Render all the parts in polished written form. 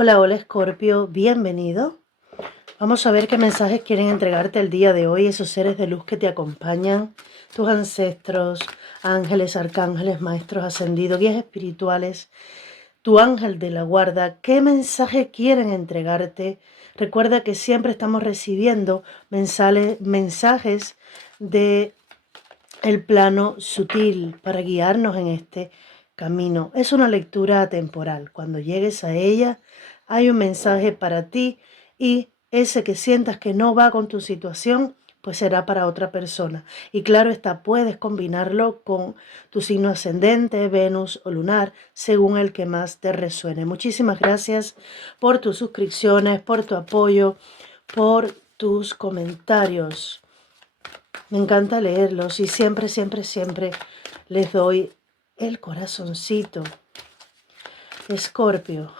Hola, hola Escorpio, bienvenido. Vamos a ver qué mensajes quieren entregarte el día de hoy esos seres de luz que te acompañan, tus ancestros, ángeles, arcángeles, maestros ascendidos, guías espirituales, tu ángel de la guarda. ¿Qué mensaje quieren entregarte? Recuerda que siempre estamos recibiendo mensajes de el plano sutil para guiarnos en este camino. Es una lectura atemporal. Cuando llegues a ella, hay un mensaje para ti y ese que sientas que no va con tu situación, pues será para otra persona. Y claro está, puedes combinarlo con tu signo ascendente, Venus o lunar, según el que más te resuene. Muchísimas gracias por tus suscripciones, por tu apoyo, por tus comentarios. Me encanta leerlos y siempre, siempre, siempre les doy el corazoncito. Escorpio.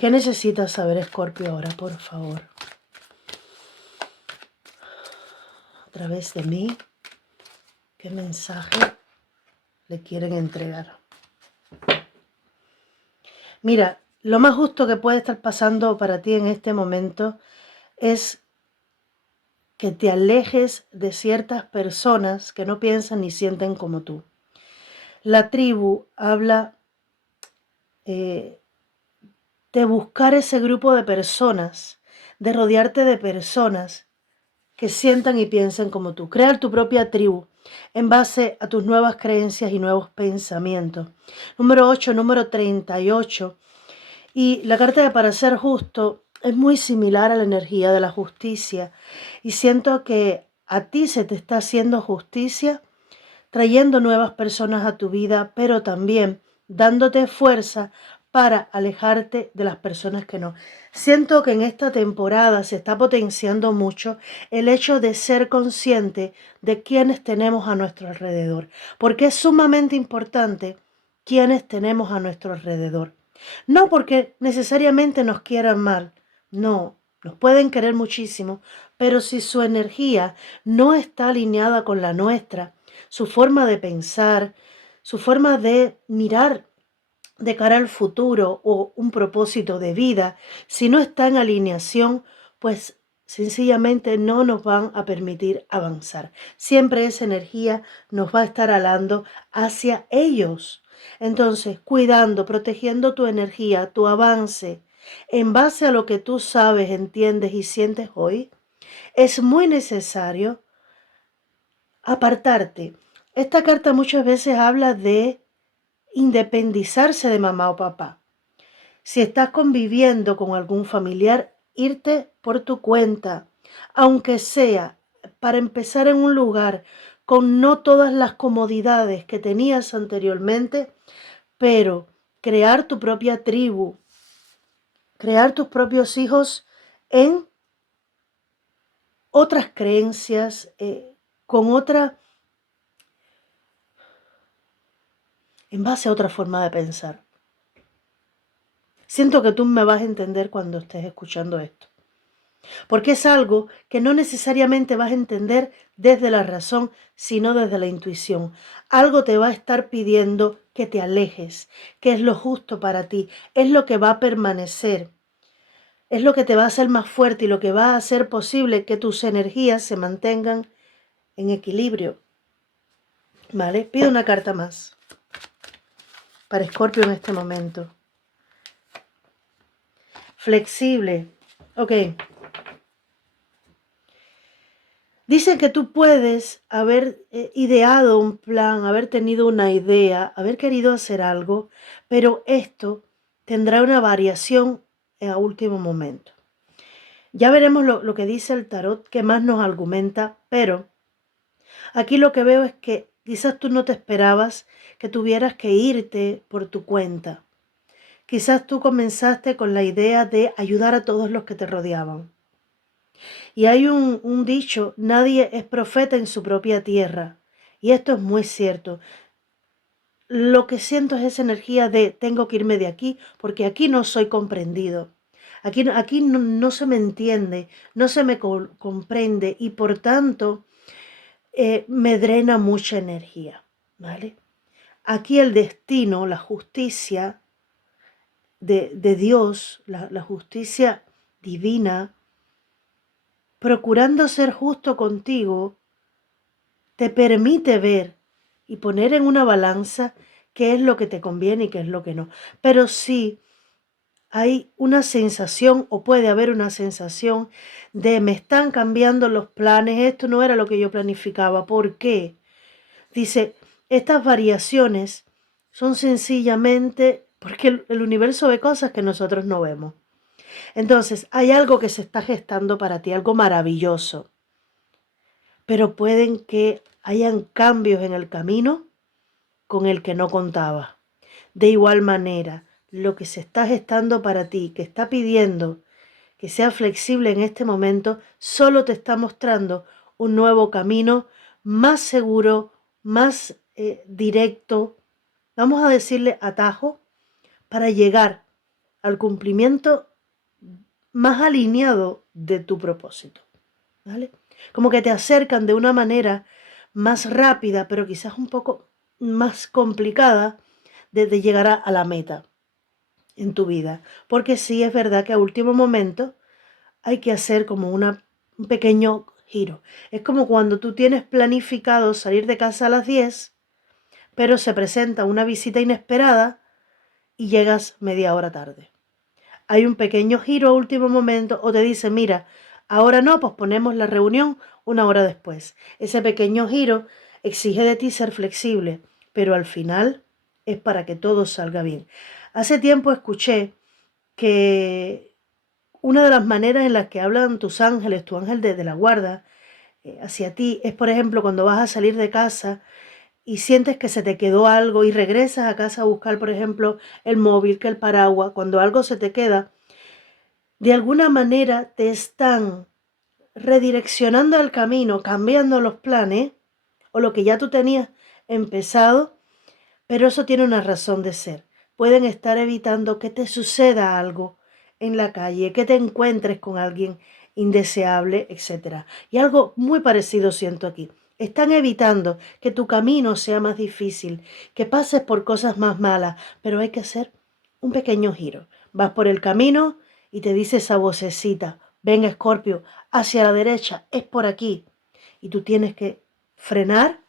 ¿Qué necesitas saber, Escorpio, ahora, por favor? A través de mí, ¿qué mensaje le quieren entregar? Mira, lo más justo que puede estar pasando para ti en este momento es que te alejes de ciertas personas que no piensan ni sienten como tú. La tribu habla de buscar ese grupo de personas, de rodearte de personas que sientan y piensen como tú. Crear tu propia tribu en base a tus nuevas creencias y nuevos pensamientos. Número 8, número 38. Y la carta de para ser justo es muy similar a la energía de la justicia. Y siento que a ti se te está haciendo justicia, trayendo nuevas personas a tu vida, pero también dándote fuerza para alejarte de las personas que no. Siento que en esta temporada se está potenciando mucho el hecho de ser consciente de quiénes tenemos a nuestro alrededor, porque es sumamente importante quiénes tenemos a nuestro alrededor. No porque necesariamente nos quieran mal, no, nos pueden querer muchísimo, pero si su energía no está alineada con la nuestra, su forma de pensar, su forma de mirar de cara al futuro o un propósito de vida, si no está en alineación, pues sencillamente no nos van a permitir avanzar. Siempre esa energía nos va a estar alando hacia ellos. Entonces, cuidando, protegiendo tu energía, tu avance, en base a lo que tú sabes, entiendes y sientes hoy, es muy necesario apartarte. Esta carta muchas veces habla de independizarse de mamá o papá. Si estás conviviendo con algún familiar, irte por tu cuenta, aunque sea para empezar en un lugar con no todas las comodidades que tenías anteriormente, pero crear tu propia tribu, crear tus propios hijos en otras creencias, con otra, en base a otra forma de pensar. Siento que tú me vas a entender cuando estés escuchando esto, porque es algo que no necesariamente vas a entender desde la razón, sino desde la intuición. Algo te va a estar pidiendo que te alejes, que es lo justo para ti, es lo que va a permanecer, es lo que te va a hacer más fuerte y lo que va a hacer posible que tus energías se mantengan en equilibrio. ¿Vale? Pido una carta más para Escorpio en este momento. Flexible. Ok. Dicen que tú puedes haber ideado un plan, haber tenido una idea, haber querido hacer algo, pero esto tendrá una variación a último momento. Ya veremos lo que dice el tarot, que más nos argumenta, pero aquí lo que veo es que quizás tú no te esperabas que tuvieras que irte por tu cuenta. Quizás tú comenzaste con la idea de ayudar a todos los que te rodeaban. Y hay un dicho, nadie es profeta en su propia tierra. Y esto es muy cierto. Lo que siento es esa energía de tengo que irme de aquí porque aquí no soy comprendido. Aquí no se me entiende, no se me comprende y por tanto me drena mucha energía. ¿Vale? Aquí el destino, la justicia, de Dios, la justicia divina, procurando ser justo contigo, te permite ver y poner en una balanza qué es lo que te conviene y qué es lo que no. Pero sí hay una sensación o puede haber una sensación de me están cambiando los planes, esto no era lo que yo planificaba. ¿Por qué? Dice, estas variaciones son sencillamente porque el universo ve cosas que nosotros no vemos. Entonces, hay algo que se está gestando para ti, algo maravilloso, pero pueden que hayan cambios en el camino con el que no contaba. De igual manera, lo que se está gestando para ti, que está pidiendo que sea flexible en este momento, solo te está mostrando un nuevo camino más seguro, más directo, vamos a decirle atajo, para llegar al cumplimiento más alineado de tu propósito, ¿vale? Como que te acercan de una manera más rápida, pero quizás un poco más complicada de llegar a la meta en tu vida. Porque sí es verdad que a último momento hay que hacer como un pequeño giro. Es como cuando tú tienes planificado salir de casa a las 10, pero se presenta una visita inesperada y llegas media hora tarde. Hay un pequeño giro a último momento o te dice, mira, ahora no, posponemos la reunión una hora después. Ese pequeño giro exige de ti ser flexible, pero al final es para que todo salga bien. Hace tiempo escuché que una de las maneras en las que hablan tus ángeles, tu ángel de la guarda, hacia ti, es por ejemplo cuando vas a salir de casa y sientes que se te quedó algo y regresas a casa a buscar, por ejemplo, el móvil, que el paraguas, cuando algo se te queda, de alguna manera te están redireccionando el camino, cambiando los planes o lo que ya tú tenías empezado, pero eso tiene una razón de ser. Pueden estar evitando que te suceda algo en la calle, que te encuentres con alguien indeseable, etc. Y algo muy parecido siento aquí. Están evitando que tu camino sea más difícil, que pases por cosas más malas, pero hay que hacer un pequeño giro. Vas por el camino y te dice esa vocecita, ven Escorpio, hacia la derecha, es por aquí. Y tú tienes que frenar,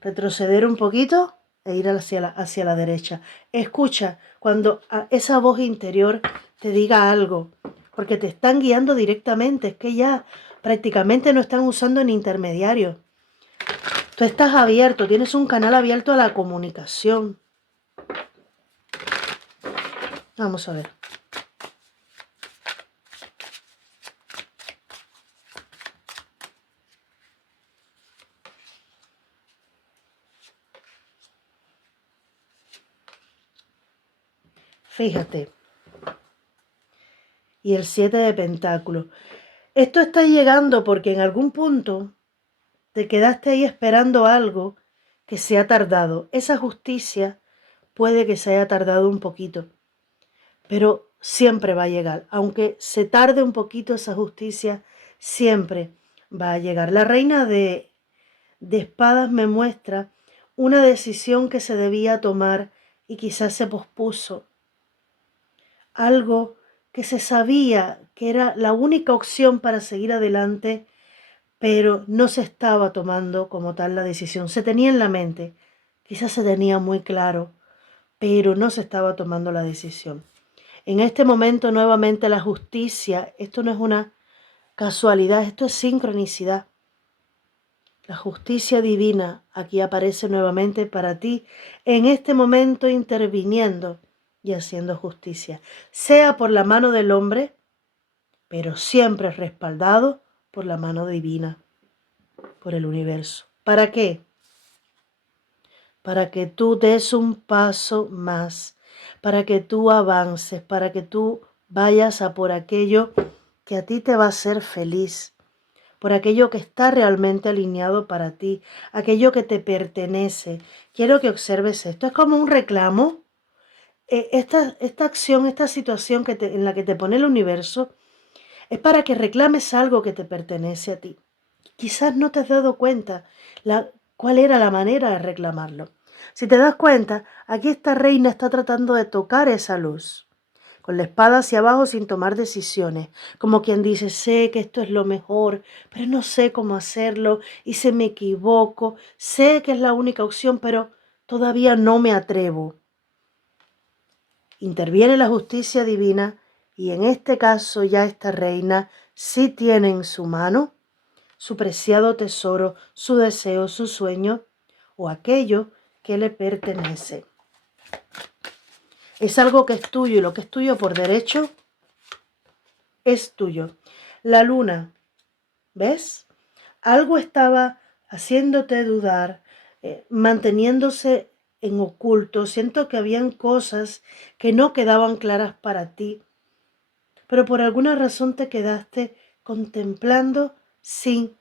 retroceder un poquito e ir hacia la derecha. Escucha cuando esa voz interior te diga algo, porque te están guiando directamente, es que ya prácticamente no están usando ni intermediarios. Tú estás abierto, tienes un canal abierto a la comunicación. Vamos a ver. Fíjate. Y el 7 de pentáculos. Esto está llegando porque en algún punto te quedaste ahí esperando algo que se ha tardado. Esa justicia puede que se haya tardado un poquito, pero siempre va a llegar. Aunque se tarde un poquito esa justicia, siempre va a llegar. La reina de espadas me muestra una decisión que se debía tomar y quizás se pospuso. Algo que se sabía que era la única opción para seguir adelante, pero no se estaba tomando como tal la decisión. Se tenía en la mente, quizás se tenía muy claro, pero no se estaba tomando la decisión. En este momento nuevamente la justicia, esto no es una casualidad, esto es sincronicidad. La justicia divina aquí aparece nuevamente para ti en este momento interviniendo y haciendo justicia, sea por la mano del hombre, pero siempre respaldado por la mano divina, por el universo. ¿Para qué? Para que tú des un paso más, para que tú avances, para que tú vayas a por aquello que a ti te va a hacer feliz, por aquello que está realmente alineado para ti, aquello que te pertenece. Quiero que observes esto, es como un reclamo. Esta acción, esta situación en la que te pone el universo, es para que reclames algo que te pertenece a ti. Quizás no te has dado cuenta cuál era la manera de reclamarlo. Si te das cuenta, aquí esta reina está tratando de tocar esa luz, con la espada hacia abajo sin tomar decisiones, como quien dice, sé que esto es lo mejor, pero no sé cómo hacerlo y si me equivoco, sé que es la única opción, pero todavía no me atrevo. Interviene la justicia divina y en este caso ya esta reina sí tiene en su mano su preciado tesoro, su deseo, su sueño o aquello que le pertenece. Es algo que es tuyo y lo que es tuyo por derecho es tuyo. La luna, ¿ves? Algo estaba haciéndote dudar, manteniéndose en oculto. Siento que habían cosas que no quedaban claras para ti, pero por alguna razón te quedaste contemplando sin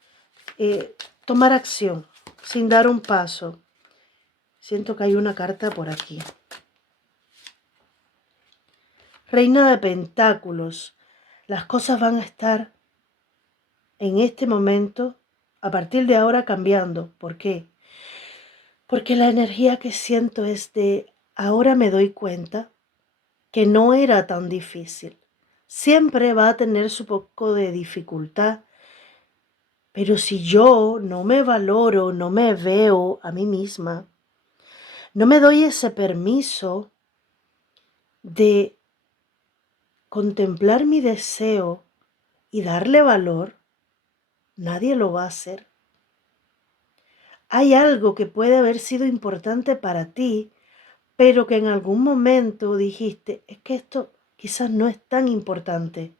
tomar acción, sin dar un paso. Siento que hay una carta por aquí. Reina de Pentáculos. Las cosas van a estar en este momento, a partir de ahora, cambiando. ¿Por qué? Porque la energía que siento es de ahora me doy cuenta que no era tan difícil. Siempre va a tener su poco de dificultad, pero si yo no me valoro, no me veo a mí misma, no me doy ese permiso de contemplar mi deseo y darle valor, nadie lo va a hacer. Hay algo que puede haber sido importante para ti, pero que en algún momento dijiste, es que esto quizás no es tan importante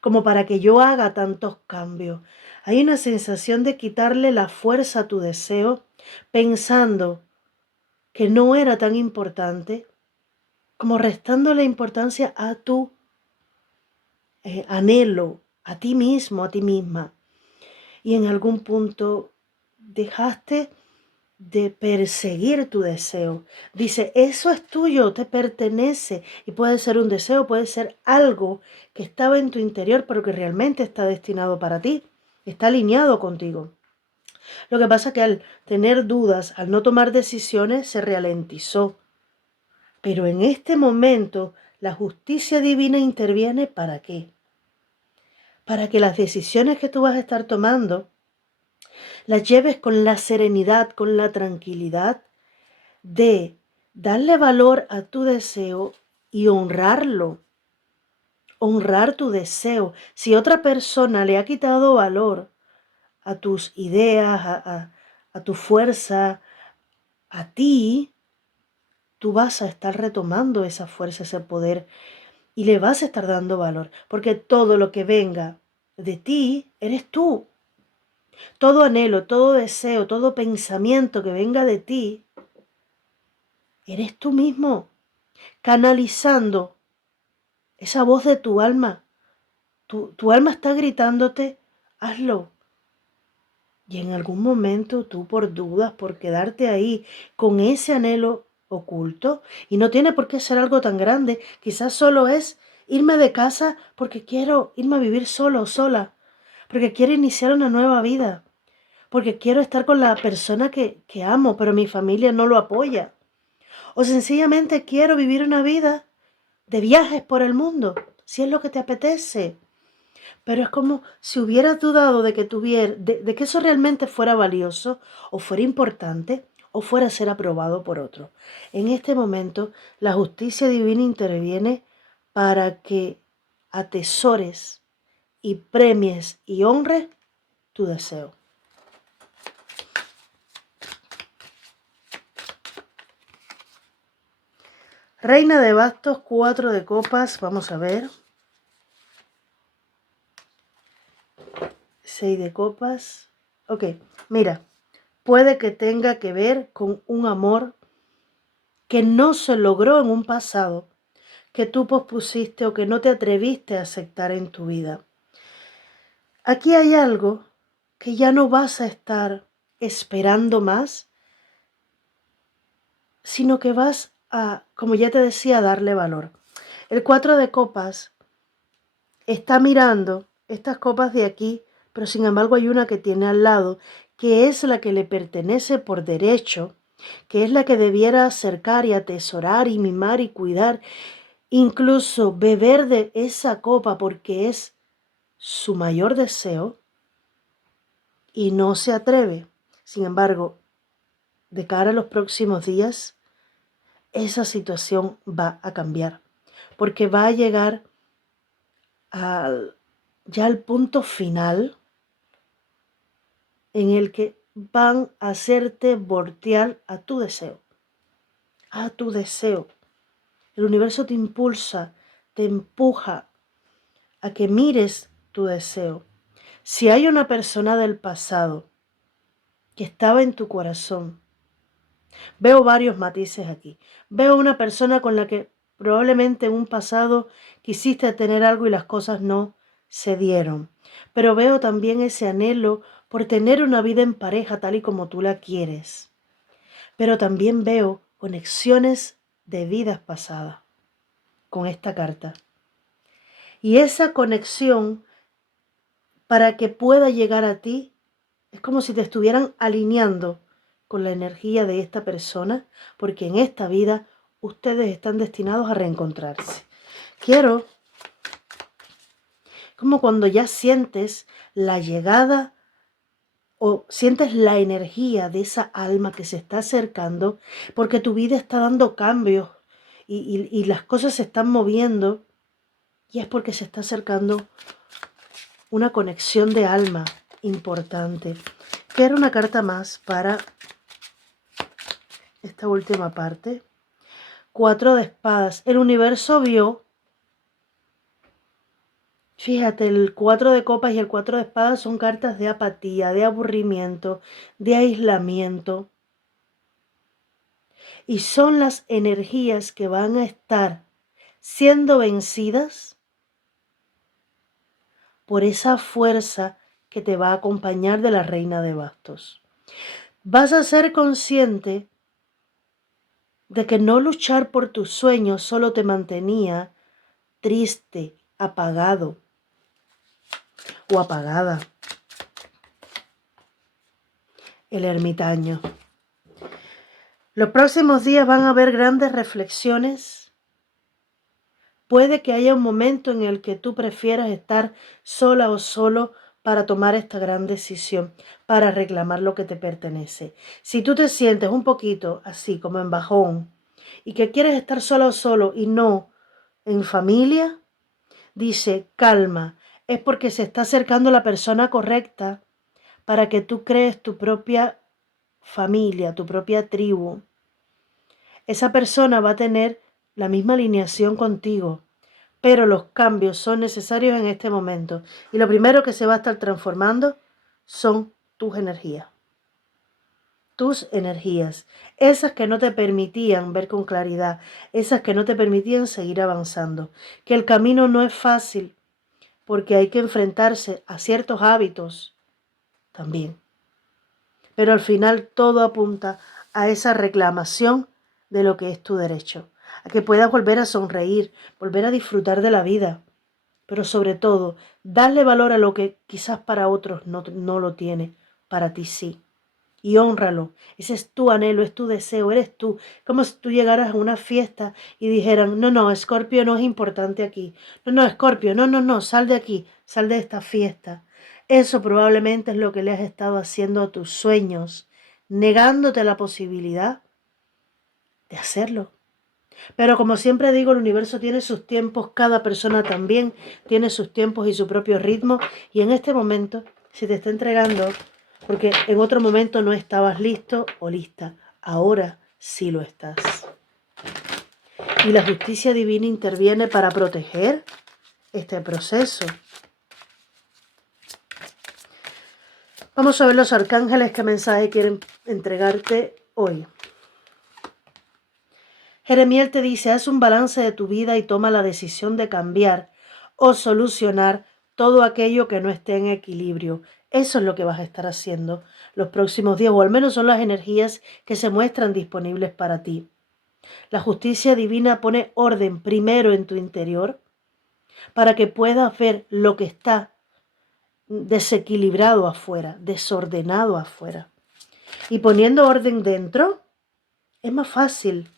como para que yo haga tantos cambios. Hay una sensación de quitarle la fuerza a tu deseo, pensando que no era tan importante, como restándole importancia a tu anhelo, a ti mismo, a ti misma. Y en algún punto dejaste de perseguir tu deseo. Dice, eso es tuyo, te pertenece. Y puede ser un deseo, puede ser algo que estaba en tu interior, pero que realmente está destinado para ti. Está alineado contigo. Lo que pasa es que al tener dudas, al no tomar decisiones, se ralentizó. Pero en este momento, la justicia divina interviene ¿para qué? Para que las decisiones que tú vas a estar tomando las lleves con la serenidad, con la tranquilidad de darle valor a tu deseo y honrarlo, honrar tu deseo. Si otra persona le ha quitado valor a tus ideas, a tu fuerza, a ti, tú vas a estar retomando esa fuerza, ese poder y le vas a estar dando valor, porque todo lo que venga de ti, eres tú. Todo anhelo, todo deseo, todo pensamiento que venga de ti, eres tú mismo, canalizando esa voz de tu alma. Tu alma está gritándote, hazlo. Y en algún momento tú por dudas, por quedarte ahí con ese anhelo oculto, y no tiene por qué ser algo tan grande, quizás solo es irme de casa porque quiero irme a vivir solo o sola, porque quiero iniciar una nueva vida, porque quiero estar con la persona que amo, pero mi familia no lo apoya. O sencillamente quiero vivir una vida de viajes por el mundo, si es lo que te apetece. Pero es como si hubieras dudado de que de que eso realmente fuera valioso o fuera importante o fuera a ser aprobado por otro. En este momento, la justicia divina interviene para que atesores y premies y honres tu deseo. Reina de bastos, 4 de copas, vamos a ver. 6 de copas. Ok, mira, puede que tenga que ver con un amor que no se logró en un pasado, que tú pospusiste o que no te atreviste a aceptar en tu vida. Aquí hay algo que ya no vas a estar esperando más, sino que vas a, como ya te decía, darle valor. El 4 de copas está mirando estas copas de aquí, pero sin embargo hay una que tiene al lado, que es la que le pertenece por derecho, que es la que debiera acercar y atesorar y mimar y cuidar, incluso beber de esa copa porque es su mayor deseo y no se atreve. Sin embargo, de cara a los próximos días, esa situación va a cambiar, porque va a llegar ya al punto final en el que van a hacerte voltear a tu deseo, a tu deseo. El universo te impulsa, te empuja a que mires tu deseo. Si hay una persona del pasado que estaba en tu corazón, veo varios matices aquí. Veo una persona con la que probablemente en un pasado quisiste tener algo y las cosas no se dieron. Pero veo también ese anhelo por tener una vida en pareja tal y como tú la quieres. Pero también veo conexiones de vidas pasadas con esta carta. Y esa conexión, para que pueda llegar a ti, es como si te estuvieran alineando con la energía de esta persona, porque en esta vida ustedes están destinados a reencontrarse. Quiero, como cuando ya sientes la llegada o sientes la energía de esa alma que se está acercando, porque tu vida está dando cambios y las cosas se están moviendo, y es porque se está acercando una conexión de alma importante. Quiero una carta más para esta última parte. 4 de espadas. El universo vio, fíjate, el 4 de copas y el 4 de espadas son cartas de apatía, de aburrimiento, de aislamiento. Y son las energías que van a estar siendo vencidas por esa fuerza que te va a acompañar de la Reina de Bastos. Vas a ser consciente de que no luchar por tus sueños solo te mantenía triste, apagado o apagada. El ermitaño. Los próximos días van a haber grandes reflexiones. Puede que haya un momento en el que tú prefieras estar sola o solo para tomar esta gran decisión, para reclamar lo que te pertenece. Si tú te sientes un poquito así como en bajón y que quieres estar sola o solo y no en familia, dice calma, es porque se está acercando la persona correcta para que tú crees tu propia familia, tu propia tribu. Esa persona va a tener la misma alineación contigo, pero los cambios son necesarios en este momento. Y lo primero que se va a estar transformando son tus energías. Tus energías, esas que no te permitían ver con claridad, esas que no te permitían seguir avanzando. Que el camino no es fácil, porque hay que enfrentarse a ciertos hábitos también. Pero al final todo apunta a esa reclamación de lo que es tu derecho, a que puedas volver a sonreír, volver a disfrutar de la vida, pero sobre todo, darle valor a lo que quizás para otros no lo tiene, para ti sí. Y hónralo, ese es tu anhelo, es tu deseo, eres tú. Como si tú llegaras a una fiesta y dijeran, no, no, Escorpio no es importante aquí. No, no, Escorpio, no, no, no, sal de aquí, sal de esta fiesta. Eso probablemente es lo que le has estado haciendo a tus sueños, negándote la posibilidad de hacerlo. Pero como siempre digo, el universo tiene sus tiempos, cada persona también tiene sus tiempos y su propio ritmo. Y en este momento, si te está entregando, porque en otro momento no estabas listo o lista, ahora sí lo estás. Y la justicia divina interviene para proteger este proceso. Vamos a ver los arcángeles qué mensaje quieren entregarte hoy. Jeremiel te dice, haz un balance de tu vida y toma la decisión de cambiar o solucionar todo aquello que no esté en equilibrio. Eso es lo que vas a estar haciendo los próximos días, o al menos son las energías que se muestran disponibles para ti. La justicia divina pone orden primero en tu interior para que puedas ver lo que está desequilibrado afuera, desordenado afuera. Y poniendo orden dentro, es más fácil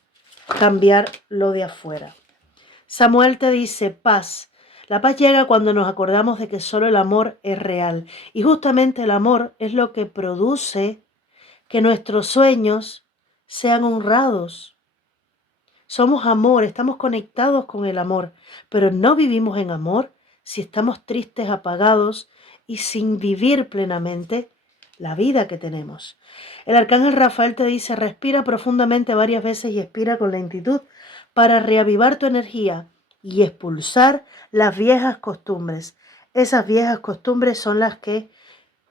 cambiar lo de afuera. Samuel te dice paz. La paz llega cuando nos acordamos de que solo el amor es real. Y justamente el amor es lo que produce que nuestros sueños sean honrados. Somos amor, estamos conectados con el amor, pero no vivimos en amor si estamos tristes, apagados y sin vivir plenamente la vida que tenemos. El arcángel Rafael te dice, respira profundamente varias veces y expira con lentitud para reavivar tu energía y expulsar las viejas costumbres. Esas viejas costumbres son las que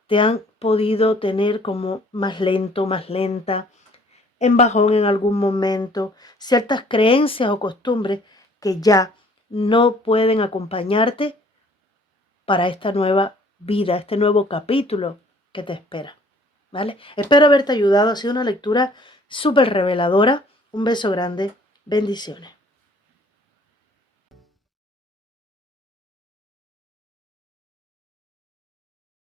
te han podido tener como más lento, más lenta, en bajón en algún momento, ciertas creencias o costumbres que ya no pueden acompañarte para esta nueva vida, este nuevo capítulo que te espera. ¿Vale? Espero haberte ayudado, ha sido una lectura súper reveladora. Un beso grande, bendiciones.